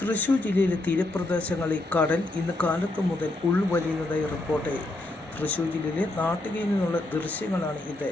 തൃശൂർ ജില്ലയിലെ തീരപ്രദേശങ്ങളിൽ കടൽ ഇന്ന് കാലത്തു മുതൽ ഉൾവലിയുന്നതായി റിപ്പോർട്ട്. തൃശൂർ ജില്ലയിലെ നാട്ടികയിൽ നിന്നുള്ള ദൃശ്യങ്ങളാണ് ഇത്.